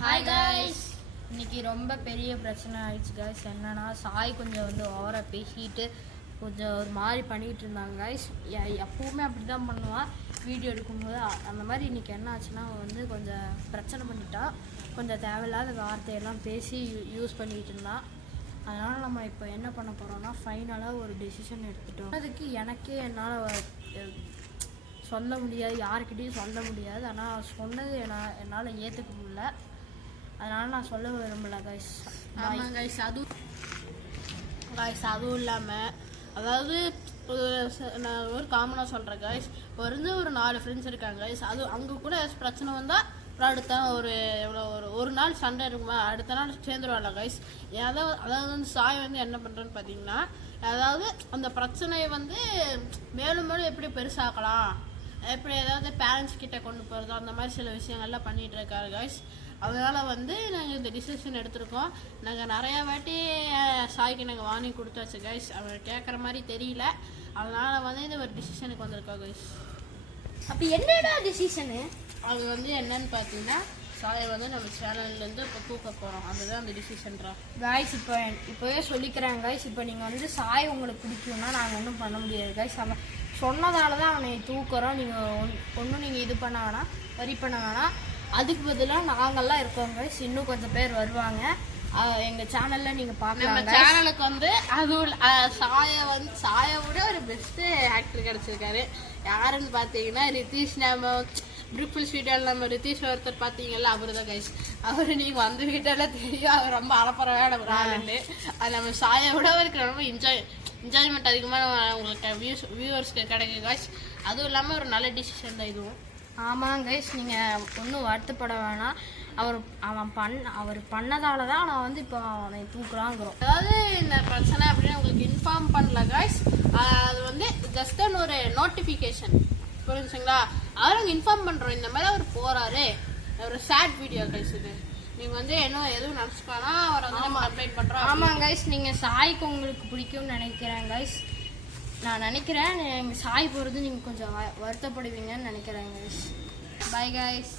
Hi guys, இன்னைக்கு ரொம்ப பெரிய பிரச்சனை ஆயிடுச்சு காய்ஸ். என்னன்னா சாய் கொஞ்சம் ஓவராக பேசிட்டு கொஞ்சம் ஒரு மாதிரி பண்ணிகிட்டு இருந்தாங்க காய்ஸ். எப்பவுமே அப்படி தான் பண்ணுவான் வீடியோ எடுக்கும்போது. அந்த மாதிரி இன்றைக்கி என்ன ஆச்சுன்னா கொஞ்சம் பிரச்சனை பண்ணிட்டா, கொஞ்சம் தேவையில்லாத வார்த்தையெல்லாம் பேசி யூஸ் பண்ணிகிட்டு இருந்தான். அதனால் நம்ம இப்போ என்ன பண்ண போகிறோம்னா ஃபைனலாக ஒரு டெசிஷன் எடுத்துட்டோம். அதுக்கு எனக்கே என்னால் சொல்ல முடியாது, யாருக்கிட்டையும் சொல்ல முடியாது. ஆனால் சொன்னது என்னால் ஏற்றுக்க முடியல, அதனால் நான் சொல்ல விரும்பல கைஸ். ஆமாம் கைஸ், அதுவும் இல்லாமல் அதாவது நான் ஒரு காமனாக சொல்கிறேன் கைஸ். இப்போ ஒரு 4 ஃப்ரெண்ட்ஸ் இருக்காங்க கைஸ். அது அங்கே கூட பிரச்சனை வந்தால் அடுத்த ஒரு நாள் சண்டை இருக்குமா, அடுத்த நாள் சேர்ந்துருவாங்க கைஸ். அதாவது சாய் என்ன பண்ணுறேன்னு பார்த்தீங்கன்னா, அதாவது அந்த பிரச்சனையை மேலும் மேலும் எப்படி பெருசாக்கலாம், எப்படி ஏதாவது பேரண்ட்ஸ் கிட்ட கொண்டு போகிறது, அந்த மாதிரி சில விஷயங்கள்லாம் பண்ணிகிட்டு இருக்காரு கைஸ். அதனால் நாங்கள் இந்த டிசிஷன் எடுத்திருக்கோம். நாங்கள் நிறையா வாட்டி சாய்க்கு நாங்கள் வாங்கி கொடுத்தாச்சு கைஸ். அவர் கேட்குற மாதிரி தெரியல, அதனால் இந்த ஒரு டிசிஷனுக்கு வந்திருக்கோம் கைஸ். அப்போ என்னடா டிசிஷனு? அது என்னன்னு பார்த்தீங்கன்னா, சாயை நம்ம சேனல்லேருந்து இப்போ தூக்க போகிறோம். அதுதான் அந்த டிசிஷன்ரா காய்ஸ். இப்போவே சொல்லிக்கிறேன் காய்ஸ். இப்போ நீங்கள் சாய் உங்களுக்கு பிடிக்கும்னா நாங்கள் ஒன்றும் பண்ண முடியாது காய்ஸ். நம்ம சொன்னதால தான் அவனை தூக்குறோம். நீங்கள் இது பண்ண வேணாம், வரி பண்ண வேணாம். அதுக்கு பதிலாக நாங்கள்லாம் இருக்கோம் காய்ஸ். இன்னும் கொஞ்சம் பேர் வருவாங்க எங்கள் சேனலில், நீங்கள் பார்க்கலாம். நம்ம சேனலுக்கு அதுவும் சாயை விட ஒரு பெஸ்ட்டு ஆக்டர் கிடச்சிருக்காரு. யாருன்னு பார்த்தீங்கன்னா ரித்தீஷ். நம்ம பிரிப்பிள்ஸ் வீட்டால் நம்ம ரித்தீஷ் ஒருத்தர் பார்த்தீங்கல்ல, அவரு தான் கைஸ். அவர் நீங்கள் வந்து வீட்டால் தெரியும், அவர் ரொம்ப அலப்பறவையான ஒரு ஆளுன்னு. அது நம்ம சாயை விட அவருக்கு ரொம்ப என்ஜாய்மெண்ட் அதிகமாக உங்களுக்கு வியூவர்ஸ்க்கு கிடைக்கும் கைஸ். அதுவும் இல்லாமல் ஒரு நல்ல டிசிஷன் தான் இதுவும். ஆமாம் கைஸ், நீங்கள் ஒன்றும் வருத்தப்பட வேணாம். அவர் பண்ணதால தான் நான் இப்போ அவனை தூக்குறாங்கிறோம். அதாவது இந்த பிரச்சனை அப்படின்னு உங்களுக்கு இன்ஃபார்ம் பண்ணல கைஸ். அது ஜஸ்ட் ஒரு நோட்டிஃபிகேஷன், புரிஞ்சுங்களா? அவருக்கு இன்ஃபார்ம் பண்ணுறோம், இந்த மாதிரி அவர் போகிறாரு, ஒரு சேட் வீடியோ கைஸ். இது நீங்கள் என்ன எதுவும் நினச்சிக்கலாம், அவரை நம்ம அப்டேட் பண்ணுறோம். ஆமாம் கைஸ், நீங்கள் சாய்க்கு உங்களுக்கு பிடிக்கும்னு நினைக்கிறேன் கைஸ். நான் நினைக்கிறேன் எங்கள் சாய் போகிறது நீங்கள் கொஞ்சம் வருத்தப்படுவீங்கன்னு நினைக்கிறேன் கைஸ். Bye guys.